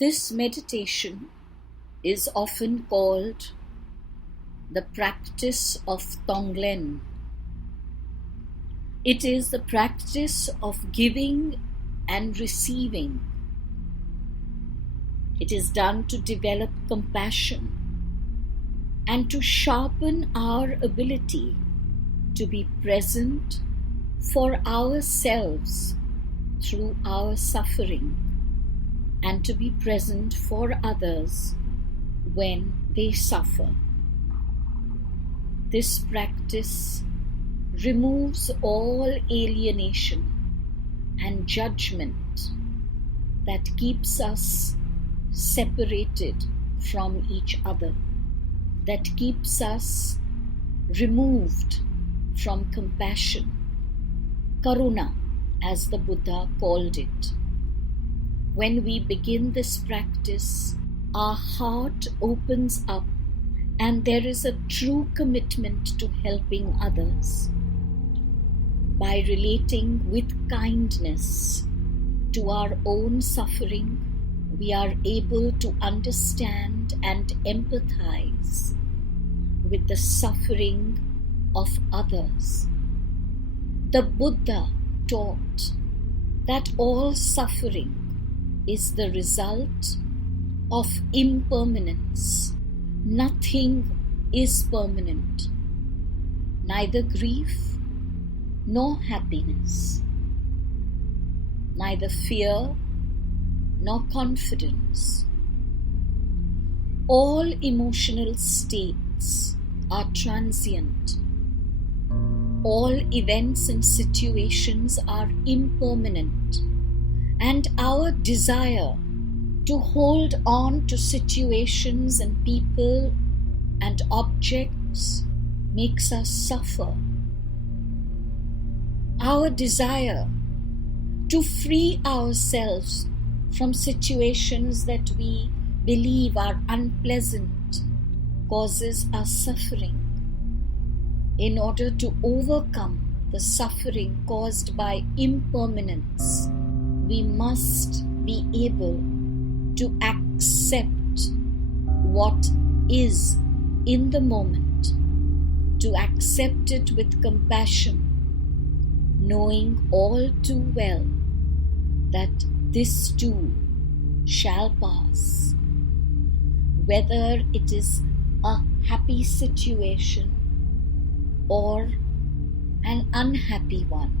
This meditation is often called the practice of Tonglen. It is the practice of giving and receiving. It is done to develop compassion and to sharpen our ability to be present for ourselves through our suffering and to be present for others when they suffer. This practice removes all alienation and judgment that keeps us separated from each other, that keeps us removed from compassion, Karuna, as the Buddha called it. When we begin this practice, our heart opens up and there is a true commitment to helping others. By relating with kindness to our own suffering, we are able to understand and empathize with the suffering of others. The Buddha taught that all suffering is the result of impermanence. Nothing is permanent, neither grief nor happiness, neither fear nor confidence. All emotional states are transient. All events and situations are impermanent, and our desire to hold on to situations and people and objects makes us suffer. Our desire to free ourselves from situations that we believe are unpleasant causes us suffering. In order to overcome the suffering caused by impermanence, we must be able to accept what is in the moment, to accept it with compassion, knowing all too well that this too shall pass. Whether it is a happy situation or an unhappy one,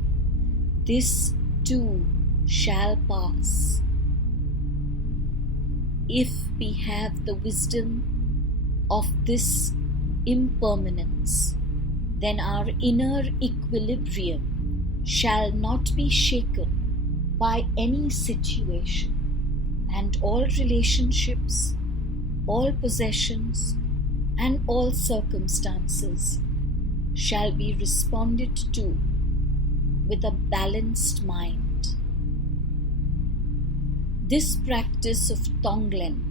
this too shall pass. If we have the wisdom of this impermanence, then our inner equilibrium shall not be shaken by any situation, and all relationships, all possessions, and all circumstances shall be responded to with a balanced mind. This practice of Tonglen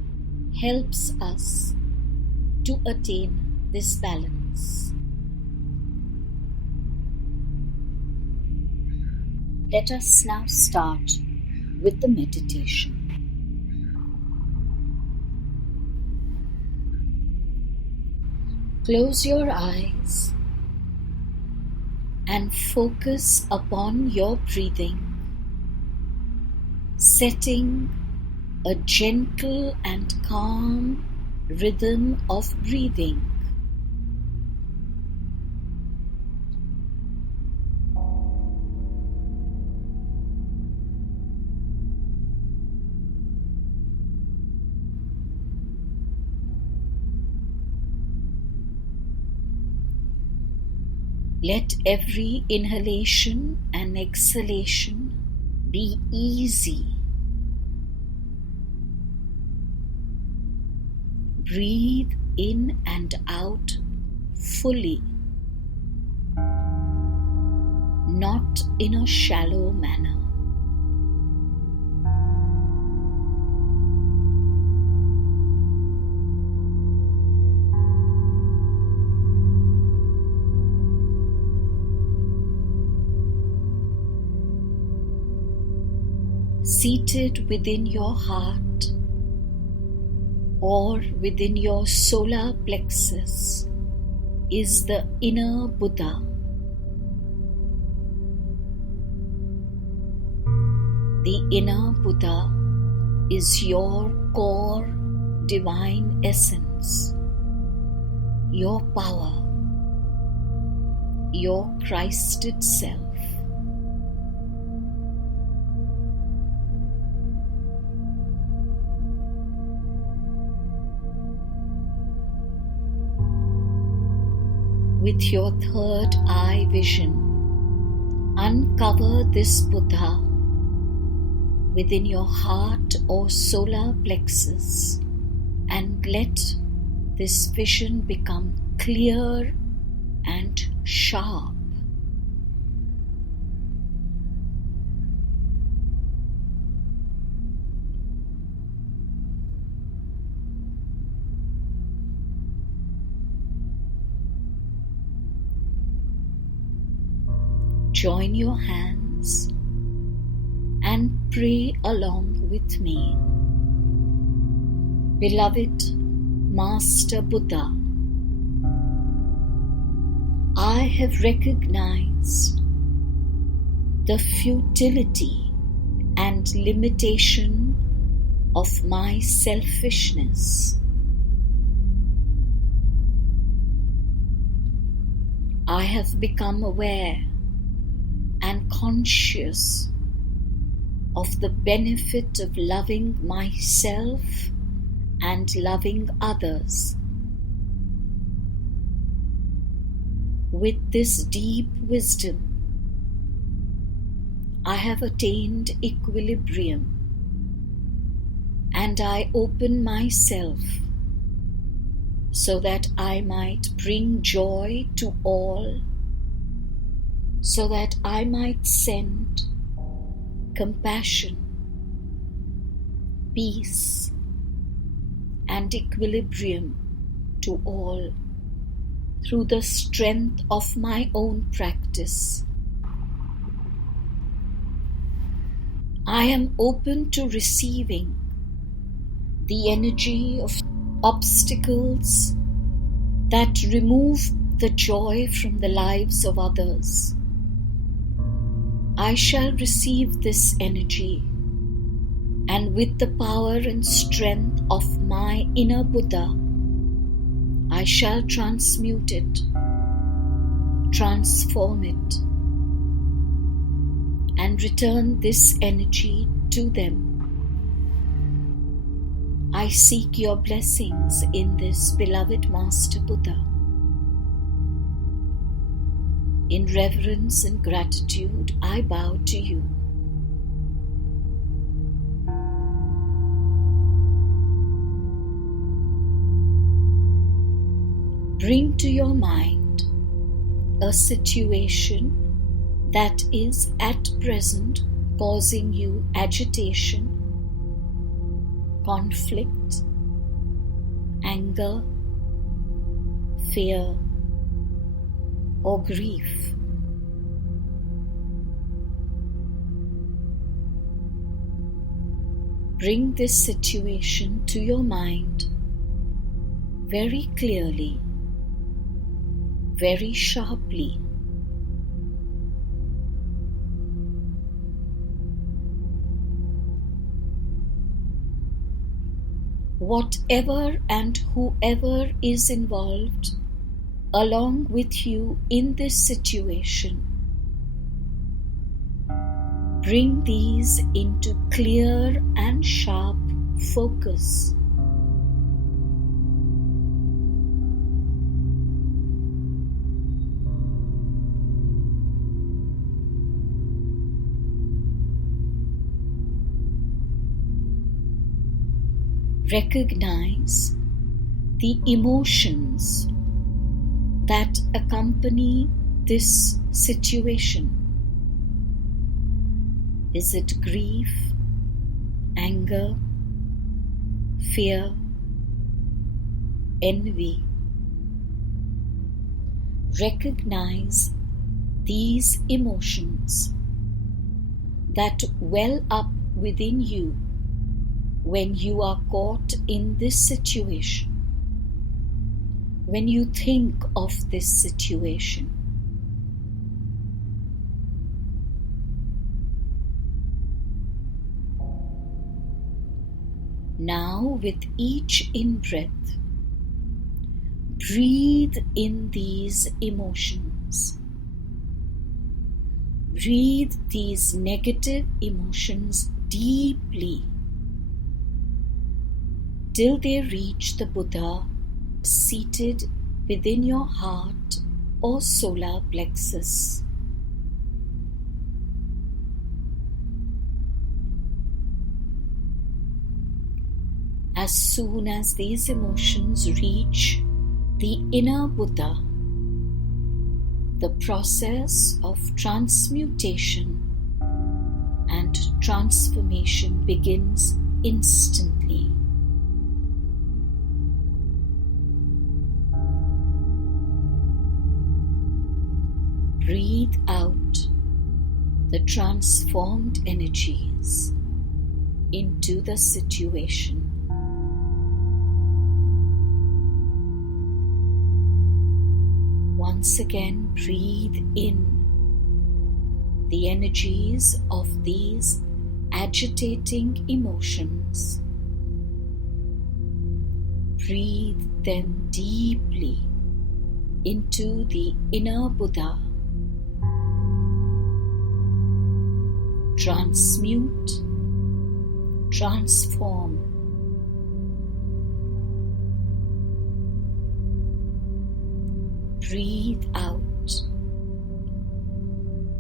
helps us to attain this balance. Let us now start with the meditation. Close your eyes and focus upon your breathing, setting a gentle and calm rhythm of breathing. Let every inhalation and exhalation be easy. Breathe in and out fully, not in a shallow manner. Seated within your heart, or within your solar plexus is the inner Buddha. The inner Buddha is your core divine essence, your power, your Christed self. With your third eye vision, uncover this Buddha within your heart or solar plexus and let this vision become clear and sharp. Join your hands and pray along with me. Beloved Master Buddha, I have recognized the futility and limitation of my selfishness. I have become aware and conscious of the benefit of loving myself and loving others. With this deep wisdom, I have attained equilibrium, and I open myself so that I might bring joy to all, so that I might send compassion, peace, and equilibrium to all through the strength of my own practice. I am open to receiving the energy of obstacles that remove the joy from the lives of others. I shall receive this energy, and with the power and strength of my inner Buddha, I shall transmute it, transform it, and return this energy to them. I seek your blessings in this, beloved Master Buddha. In reverence and gratitude, I bow to you. Bring to your mind a situation that is at present causing you agitation, conflict, anger, fear, or grief. Bring this situation to your mind very clearly, very sharply. Whatever and whoever is involved along with you in this situation, bring these into clear and sharp focus. Recognize the emotions that accompany this situation. Is it grief, anger, fear, envy? Recognize these emotions that well up within you when you are caught in this situation, when you think of this situation. Now, with each in-breath, breathe in these emotions. Breathe these negative emotions deeply till they reach the Buddha seated within your heart or solar plexus. As soon as these emotions reach the inner Buddha, the process of transmutation and transformation begins instantly. Breathe out the transformed energies into the situation. Once again, breathe in the energies of these agitating emotions. Breathe them deeply into the inner Buddha. Transmute, transform. Breathe out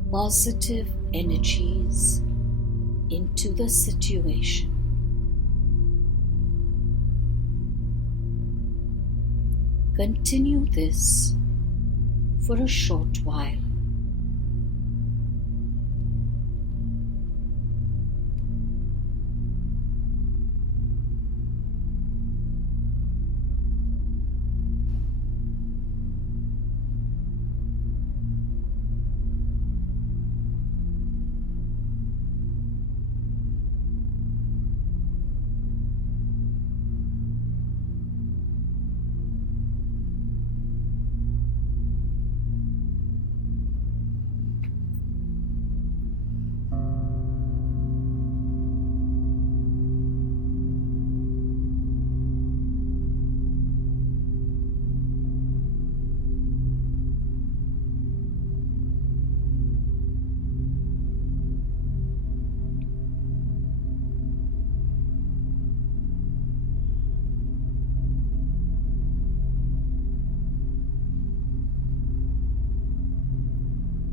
positive energies into the situation. Continue this for a short while.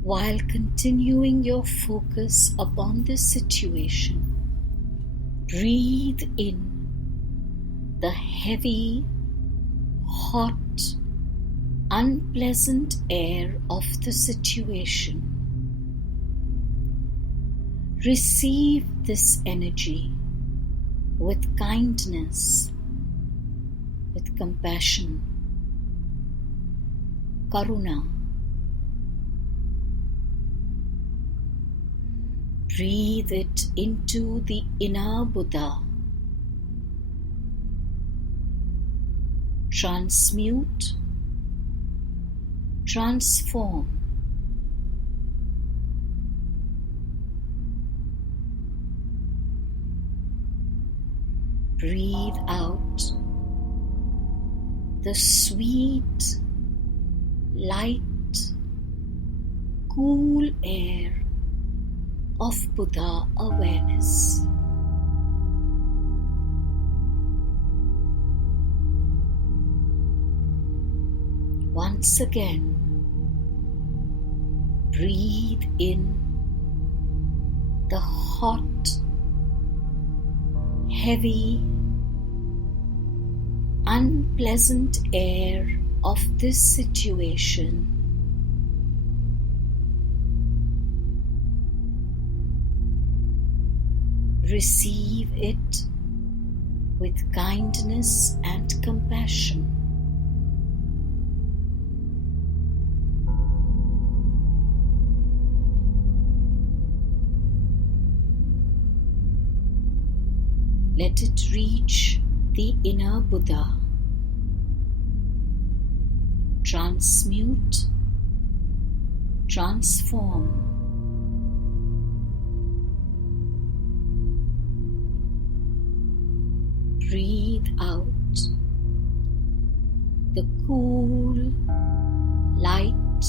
While continuing your focus upon this situation, breathe in the heavy, hot, unpleasant air of the situation. Receive this energy with kindness, with compassion, Karuna. Breathe it into the inner Buddha. Transmute, transform. Breathe out the sweet, light, cool air of Buddha awareness. Once again, breathe in the hot, heavy, unpleasant air of this situation. Receive it with kindness and compassion. Let it reach the inner Buddha. Transmute, transform. Breathe out the cool, light,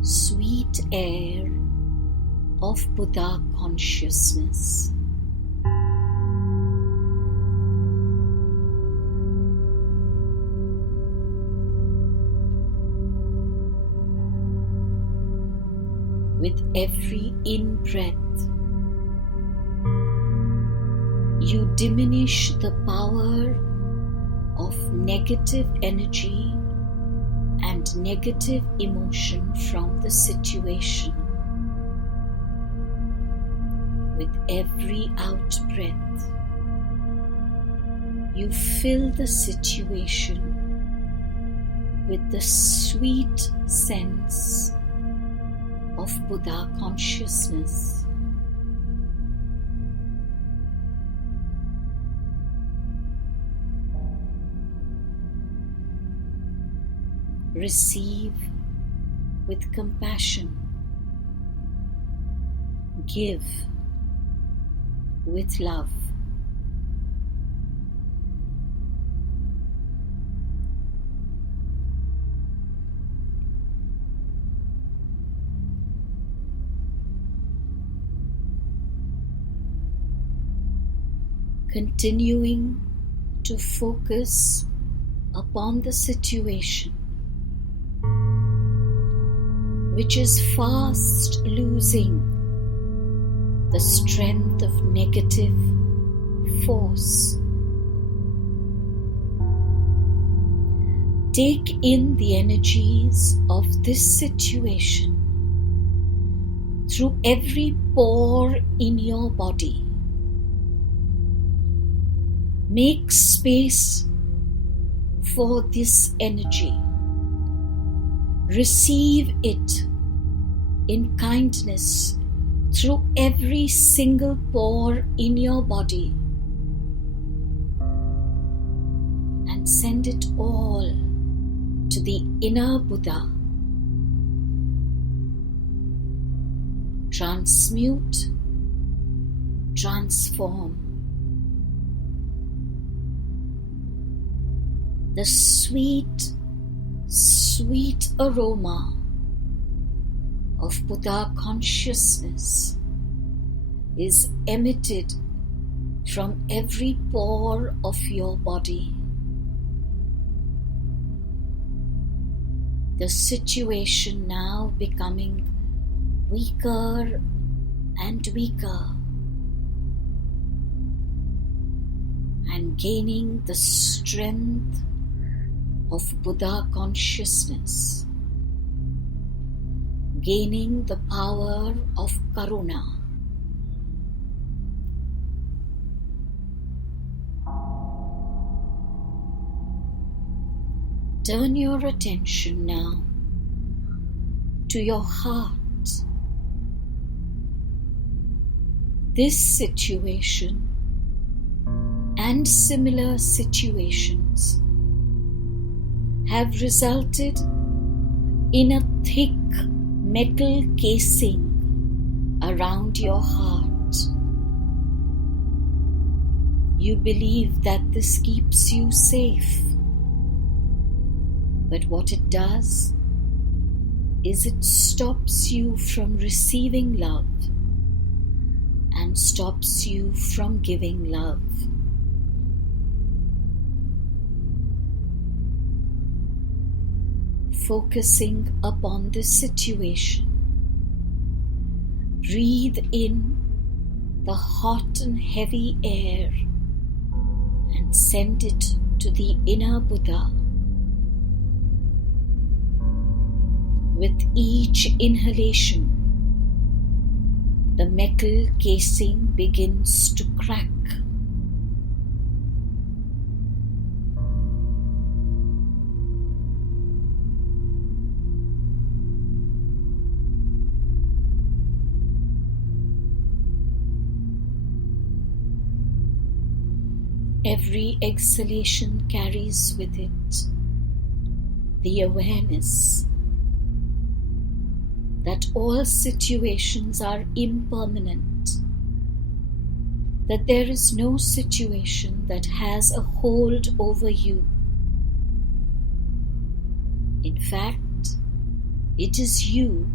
sweet air of Buddha consciousness. With every in-breath, you diminish the power of negative energy and negative emotion from the situation. With every out-breath, you fill the situation with the sweet sense of Buddha consciousness. Receive with compassion. Give with love. Continuing to focus upon the situation, which is fast losing the strength of negative force. Take in the energies of this situation through every pore in your body. Make space for this energy. Receive it in kindness through every single pore in your body and send it all to the inner Buddha. Transmute, transform. The sweet, sweet aroma of Buddha consciousness is emitted from every pore of your body. The situation now becoming weaker and weaker, and gaining the strength of Buddha consciousness, gaining the power of Karuna. Turn your attention now to your heart. This situation and similar situations have resulted in a thick metal casing around your heart. You believe that this keeps you safe, but what it does is it stops you from receiving love and stops you from giving love. Focusing upon this situation, breathe in the hot and heavy air and send it to the inner Buddha. With each inhalation, the metal casing begins to crack. every exhalation carries with it the awareness that all situations are impermanent, that there is no situation that has a hold over you. In fact, it is you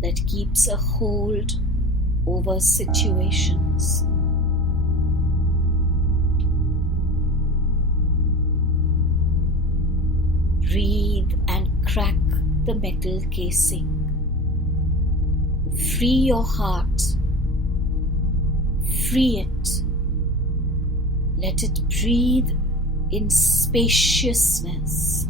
that keeps a hold over situations. Breathe and crack the metal casing. Free your heart. Free it. Let it breathe in spaciousness.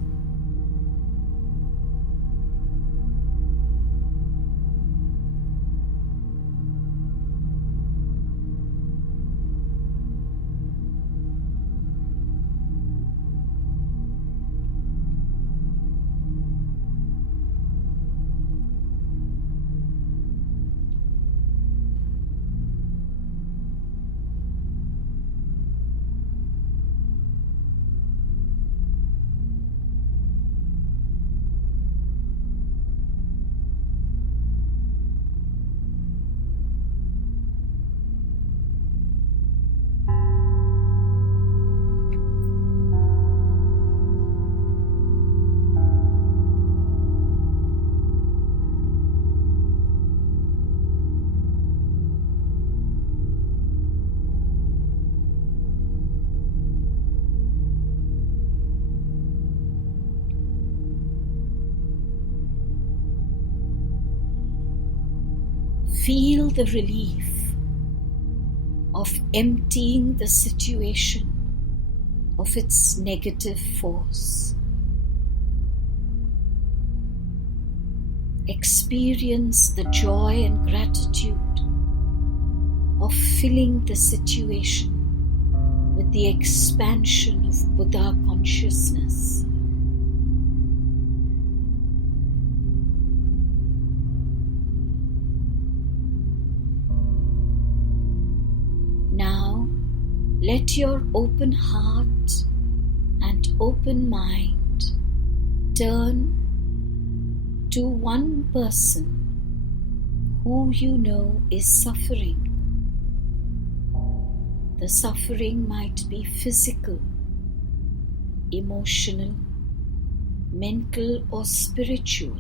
Feel the relief of emptying the situation of its negative force. Experience the joy and gratitude of filling the situation with the expansion of Buddha consciousness. Now, let your open heart and open mind turn to one person who you know is suffering. The suffering might be physical, emotional, mental, or spiritual.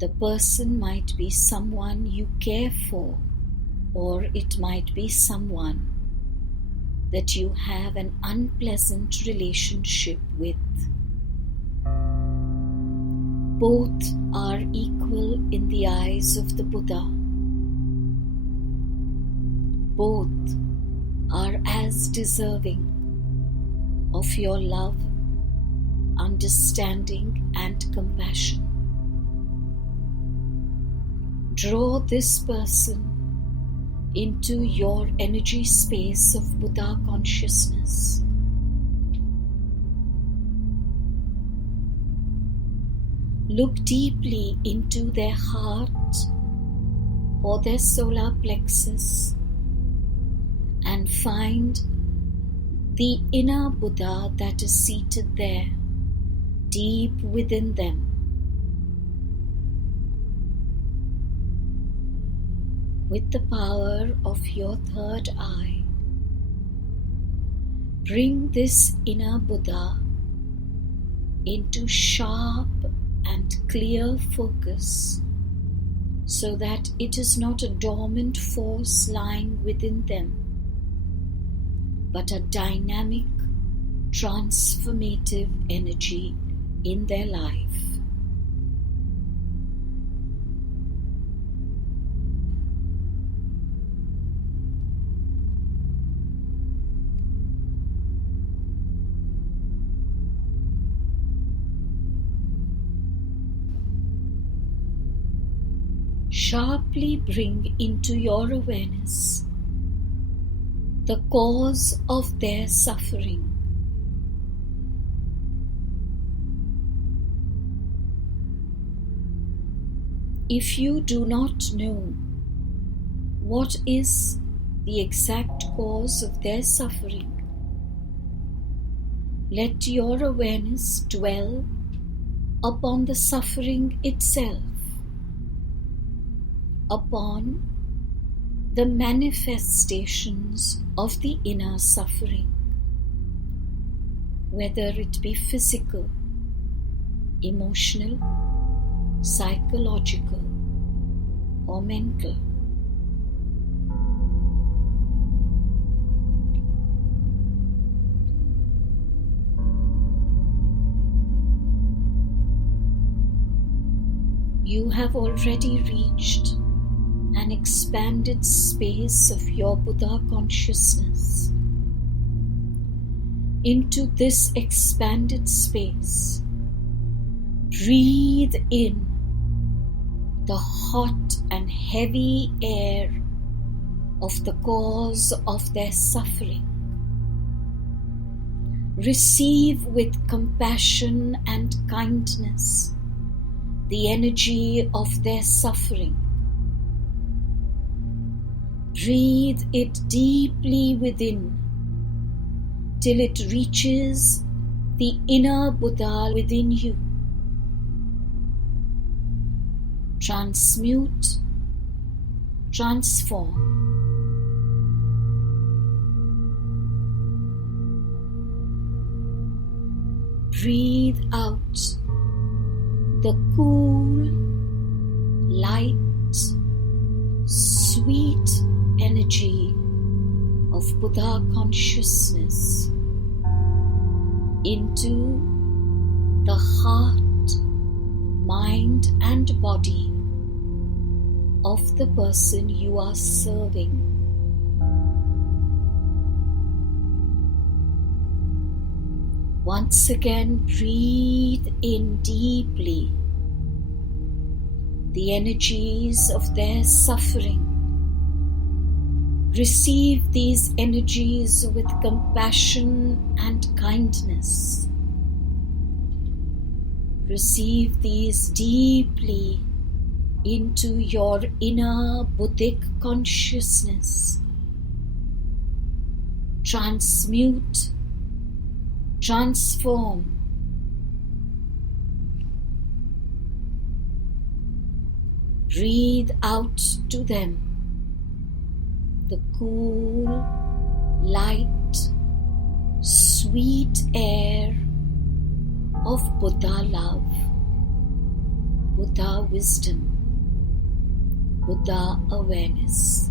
The person might be someone you care for, or it might be someone that you have an unpleasant relationship with. Both are equal in the eyes of the Buddha. Both are as deserving of your love, understanding, and compassion. Draw this person into your energy space of Buddha consciousness. Look deeply into their heart or their solar plexus and find the inner Buddha that is seated there, deep within them. With the power of your third eye, bring this inner Buddha into sharp and clear focus so that it is not a dormant force lying within them, but a dynamic, transformative energy in their life. Sharply bring into your awareness the cause of their suffering. If you do not know what is the exact cause of their suffering. Let your awareness dwell upon the suffering itself, upon the manifestations of the inner suffering, whether it be physical, emotional, psychological, or mental. You have already reached an expanded space of your Buddha consciousness. Into this expanded space, breathe in the hot and heavy air of the cause of their suffering. Receive with compassion and kindness the energy of their suffering. Breathe it deeply within till it reaches the inner Buddha within you. Transmute, transform. Breathe out the cool, light, sweet energy of Buddha consciousness into the heart, mind, and body of the person you are serving. Once again, breathe in deeply the energies of their suffering. Receive these energies with compassion and kindness. Receive these deeply into your inner Buddhic consciousness. Transmute, transform. Breathe out to them the cool, light, sweet air of Buddha love, Buddha wisdom, Buddha awareness.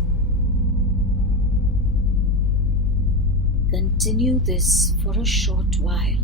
Continue this for a short while.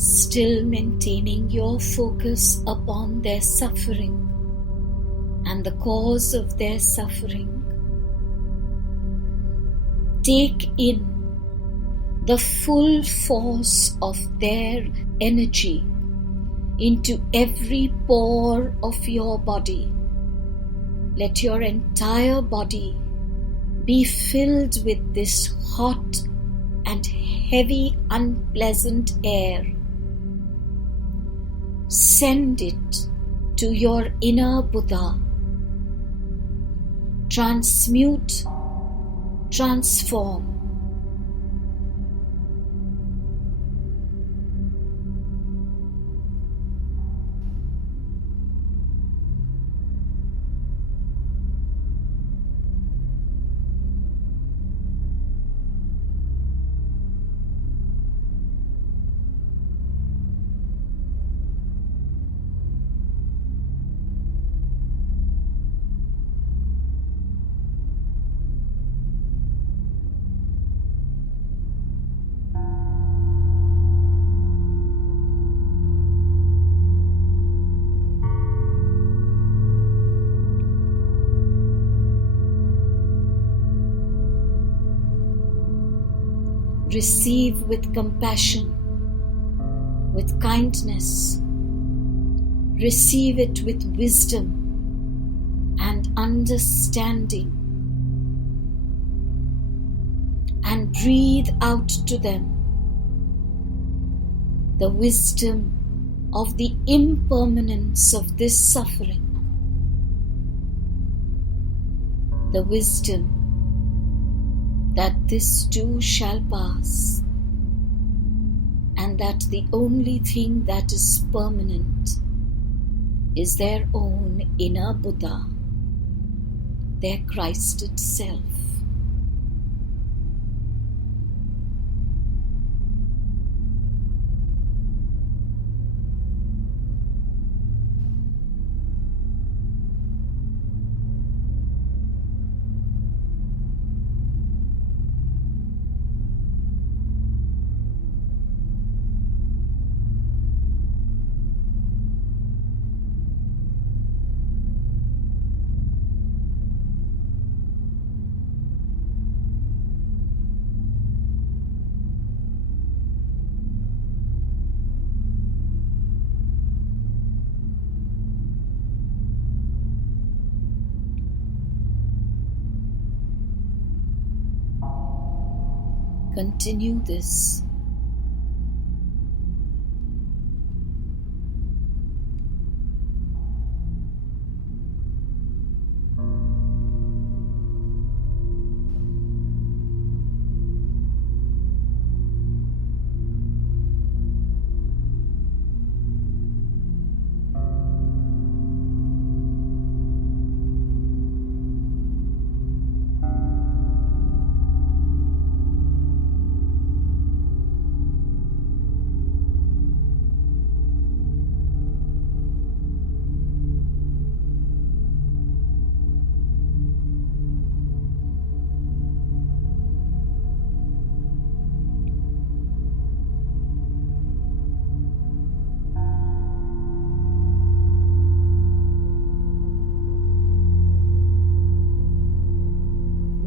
Still maintaining your focus upon their suffering and the cause of their suffering, take in the full force of their energy into every pore of your body. Let your entire body be filled with this hot and heavy, unpleasant air. Send it to your inner Buddha. Transmute, transform. receive with compassion, with kindness. Receive it with wisdom and understanding, and breathe out to them the wisdom of the impermanence of this suffering, the wisdom that this too shall pass, and that the only thing that is permanent is their own inner Buddha, their Christed self. Continue this.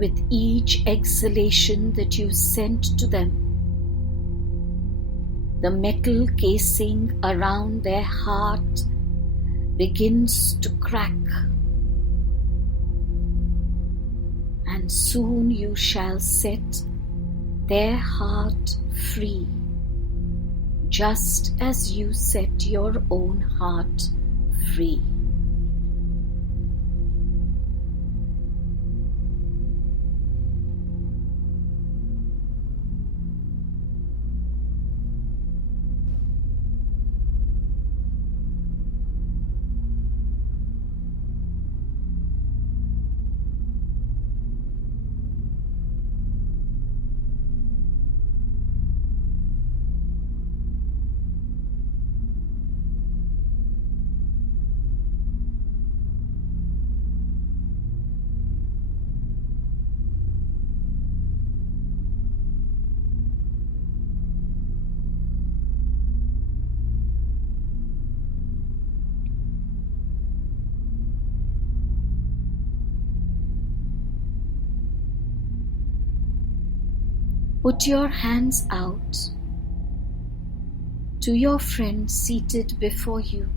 With each exhalation that you send to them, the metal casing around their heart begins to crack, and soon you shall set their heart free, just as you set your own heart free. Put your hands out to your friend seated before you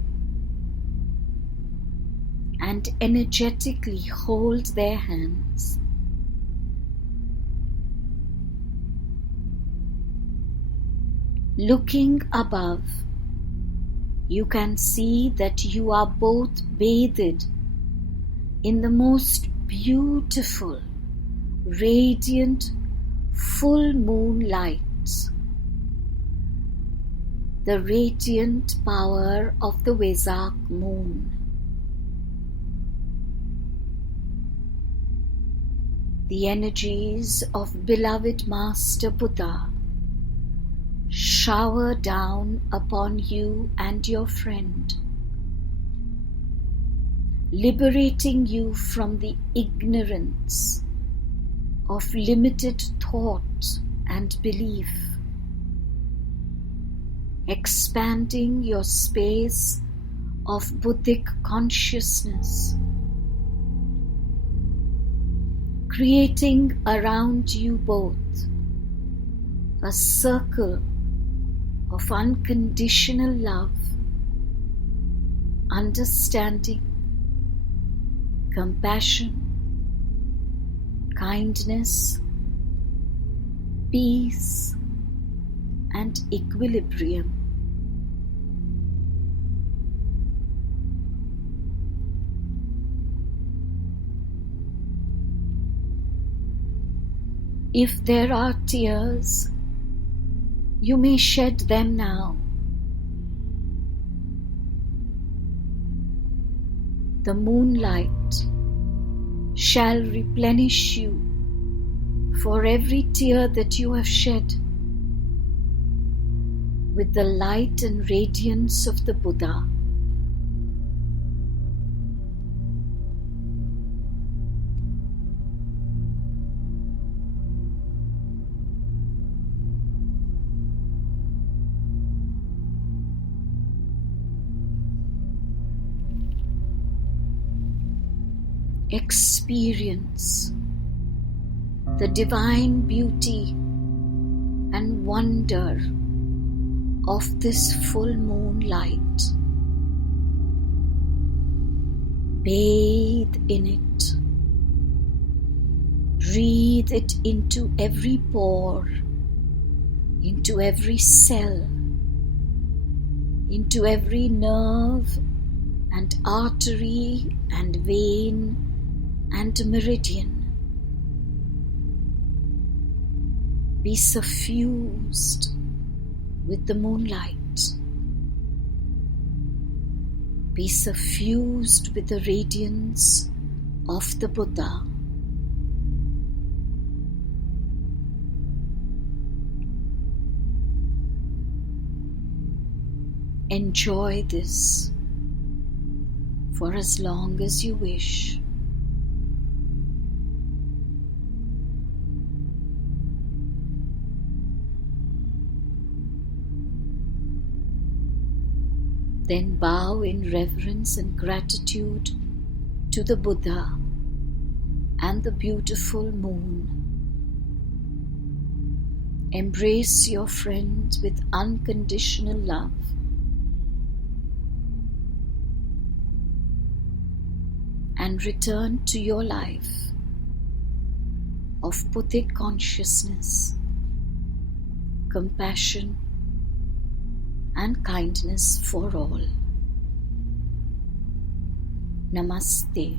and energetically hold their hands. Looking above, you can see that you are both bathed in the most beautiful, radiant, full moonlight, the radiant power of the Wesak moon. The energies of beloved Master Buddha shower down upon you and your friend, liberating you from the ignorance of limited thought and belief, expanding your space of Buddhic consciousness, creating around you both a circle of unconditional love, understanding, compassion, kindness, peace, and equilibrium. If there are tears, you may shed them now. The moonlight shall replenish you for every tear that you have shed with the light and radiance of the Buddha. Experience the divine beauty and wonder of this full moon light. Bathe in it. Breathe it into every pore, into every cell, into every nerve and artery and vein and meridian. Be suffused with the moonlight. Be suffused with the radiance of the Buddha. Enjoy this for as long as you wish. Then bow in reverence and gratitude to the Buddha and the beautiful moon. Embrace your friend with unconditional love. And return to your life of Buddhic consciousness, compassion, and kindness for all. Namaste.